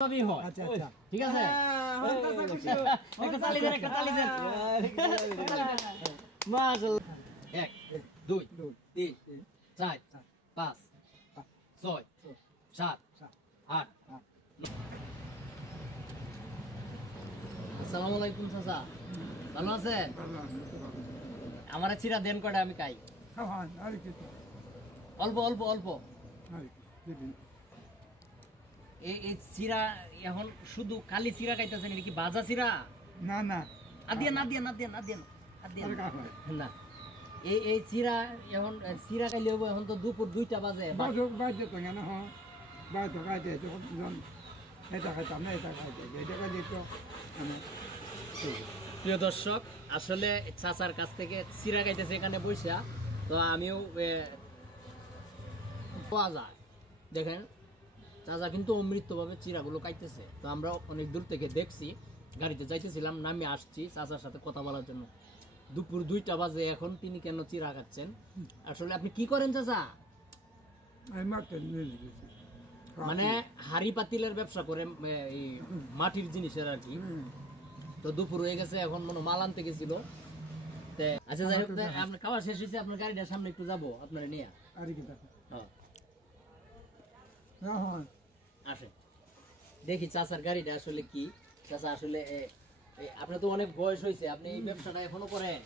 সবই হয়। আচ্ছা আচ্ছা ঠিক আছে, একটা তালি দেন, একটা তালি দেন। মাশাআল্লাহ। 1 2 3 4 5 6 7 8। আসসালামু আলাইকুম চাচা, ভালো আছেন? আমার চিরা দেন কটা, আমি খাই। অল্প অল্প অল্প। এই চিরা এখন শুধু খালি চিরা খাইতেছেন, এটা কি ভাজা চিরা? না না আদিয়া না দিয়া না দিয়া না দিয়া আদিয়া না। এই চিরা এখন চিরা খাইলে হবো, এখন তো দুপুর 2টা বাজে। বাইরে তো কেন বাইরে তো খাইতে যখন এটা খাইতাম না, এটা খাইতে এটা খাইতে তো প্রিয় দর্শক, আসলে চাচার কাছ থেকে চিরা খাইতেছে এখানে বসে, তো আমিও পাওয়া যায়। দেখেন চাচা কিন্তু অমৃতভাবে চিরাগুলো খাইতেছে। তো আমরা অনেক দূর থেকে দেখছি, গাড়িতে যাইতেছিলাম, নামে আসছি চাচার সাথে কথা বলার জন্য। দুপুর 2টা বাজে, এখন তিনি কেন চিরা খাচ্ছেন? আসলে আপনি কি করেন চাচা? মানে হাড়ি পাতিলের ব্যবসা করে, এই মাটির জিনিসের আর কি। তো দুপুর হয়ে গেছে, এখন মনে মাল আনতে গেছিল। আচ্ছা যাই হোক, আপনার খাওয়া শেষ হয়েছে, আপনার গাড়িটার সামনে একটু যাবো আপনারা নিয়ে। আসে দেখি চাচার গাড়িটা আসলে কি। চাচা আসলে আপনার তো অনেক বয়স হয়েছে, আপনি এই ব্যবসাটা এখনো করেন?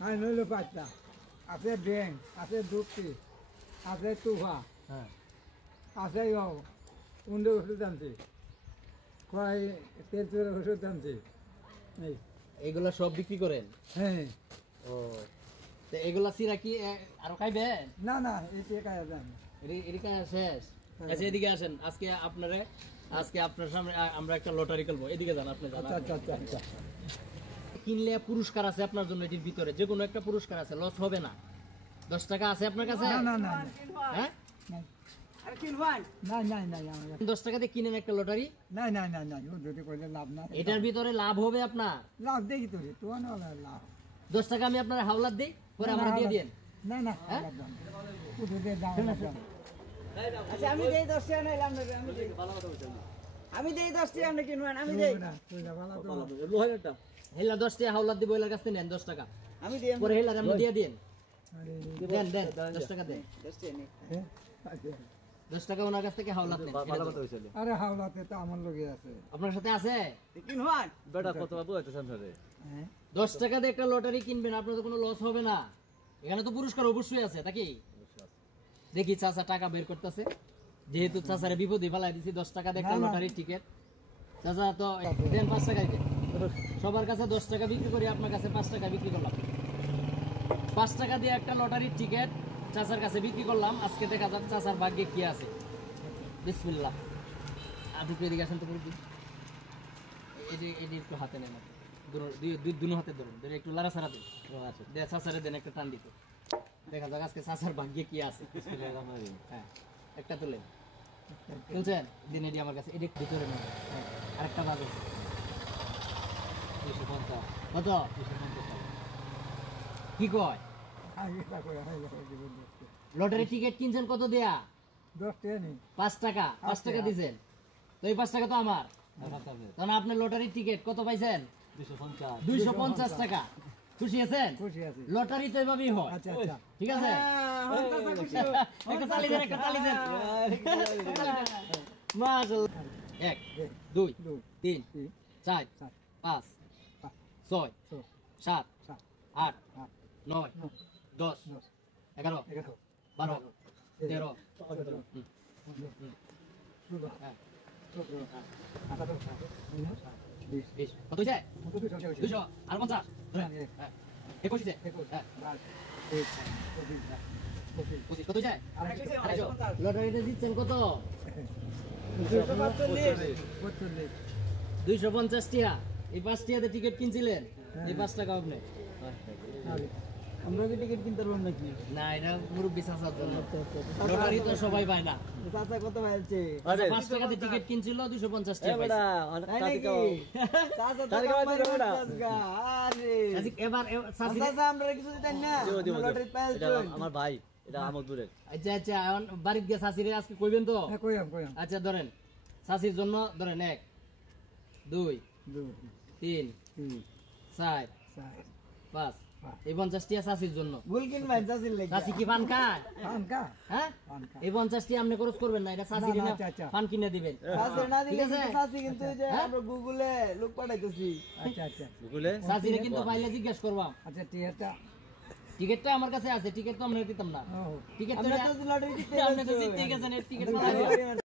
হ্যাঁ নইলো পাঁচটা আছে, ব্যাংক আছে, দুঃখী আছে, তুফা আছে, উন্ডে ওষুধ আনছি, কয় তেল চুরের ওষুধ আনছি। এইগুলা সব বিক্রি করেন? হ্যাঁ। ও, তো এগুলা চিরা কি আরো খাইবেন? না না, এটা খাই যান, এদিকে শেষ। আচ্ছা এদিকে আসেন, আজকে আপনার সামনে আমরা একটা লটারি খেলবো। এদিকে যান আপনি। আচ্ছা আচ্ছা আচ্ছা। কিনলে পুরস্কার আছে আপনার জন্য, এটির ভিতরে যে কোনো একটা পুরস্কার আছে, লস হবে না। 10 টাকা আছে আপনার কাছে? না না না। হ্যাঁ, 10 টাকা দিয়ে কিনেন একটা লটারি। না না না না, যদি করলে লাভ না, এটার ভিতরে লাভ হবে আপনার। লাভ দেখি তো লাভ। 10 টাকা আমি আপনার হাওলাত দিই, পরে আমরা দিয়ে দেন। না না, আচ্ছা আমি দেই 10 টাকা নাইলাম না, আমি দেই 10 টাকা না কিনবেন, আমি দেই লোহারটা হেলা 10 টাকা হাওলাত দিব, এলার কাছে নেন 10 টাকা আমি দেই, পরে হেলার আমরা দিয়ে দেন। দেন দেন 10 টাকা দেন, 10 টাকা নেই, 10 টাকা ওনার কাছ থেকে হাওলাত নেন। আরে হাওলাতে তো আমার লগে আছে, আপনার সাথে আছে। কিনবেন বেটা কত বাবু হইতেছেন ধরে 10 টাকা দিয়ে একটা লটারি কিনবেন, আপনার তো কোনো লস হবে না। এখানে তো পুরস্কার অবশ্যই আছে, নাকি? দেখি চাচা টাকা বের করতেছে, যেহেতু চাচারে বিপদে ফেলাই দিছি। 10 টাকা দিয়ে একটা লটারির টিকিট। চাচা তো দেন 5 টাকায় দেন। সবার কাছে 10 টাকা বিক্রি করি, আপনার কাছে 5 টাকা বিক্রি করলাম। 5 টাকা দিয়ে একটা লটারির টিকিট চাচার কাছে বিক্রি করলাম। আজকে দেখা যাক চাচার ভাগ্যে কি আছে। বিসমিল্লাহ। আপনি এদিকে আসেন তো, এটি একটু হাতে নেন, দুনো হাতে ধরুন, ধরে একটু লাড়াছাড়া দিন। চাচারে দেন একটা টান দিতে, দেখা যাক আজকে চাচার ভাগ্যে কি আছে। হ্যাঁ, একটা তুলেন, তুলছেন, দিন এটি আমার কাছে। এটি ভিতরে নেন। আরেকটা বাজ আছে, 250। কত? 250। কি কয়? লটারি টিকিট কিনছেন কত দেয়া? 10 টাকা নেই, 5 টাকা। 5 টাকা দিয়েছেন, তো এই 5 টাকা তো আমার। তখন আপনি লটারির টিকিট কত পাইছেন? 250 টাকা। খুশি আছেন? খুশি আছি। লটারি তো এভাবেই হয়। আচ্ছা আচ্ছা, ঠিক আছে, একটা তালি দেন, একটা তালি দেন। মাশাআল্লাহ। 1 2 3 4 5 6 7 8 9 10 11 12 13 20। কত হয়েছে? 200 আর 50। 21 হয়েছে। 25। কত হয়েছে? 250। লটারিতে জিতছেন কত? 250 টাকা। এই 5 টাকাতে টিকিট কিনছিলেন, এই 5 টাকা আপনি। আমরা কি টিকিট কিনতে পারবো নাকি? না এটা মুরব্বি চাচার জন্য লটারি তো সবাই পায় না চাচা কত পাইছে? 5 টাকা দিয়ে টিকিট কিনছিল 250 টাকা পাইছে। তাই নাকি? চাচা তো কামাই করতেছ গা। আরে চাচি এবার চাচি চাচা আমরা কিছু দিতেন না? লটারি পাইছো? আমার ভাই এটা আমদপুরের আচ্ছা আচ্ছা এখন বাড়িতে গিয়ে চাচিরে আজকে কইবেন তো? হ্যাঁ কইয়াম কইয়াম আচ্ছা ধরেন চাচির জন্য ধরেন 1 2 দুই 3 তিন 4 চার 5 এই 50 টাকা চাচির জন্য। ভুল কিনবেন চাচির লেগে। চাচি কি পান খায়? পানকা হ্যাঁ পানকা এই 50 টাকা আপনি খরচ করবেন না, এটা চাচির না, না আচ্ছা, আচ্ছা। পান কিনে দিবেন। চাচি না ঠিক দিলে আছে? কিন্তু চাচি কিন্তু ওই যে হ্যাঁ? আমরা গুগলে লোক পাঠাইতেছি। আচ্ছা আচ্ছা গুগলে চাচিরে কিন্তু পাইলে জিজ্ঞেস করবাম। আচ্ছা টিয়াটা টিকিটটা আমার কাছে আছে, টিকিট তো আমরা দিতাম না। ও টিকিট তো আমরা তো লটারি জিততে আপনি তো জিতে গেছেন, এর টিকিট পাওয়া যাবে। পারছি।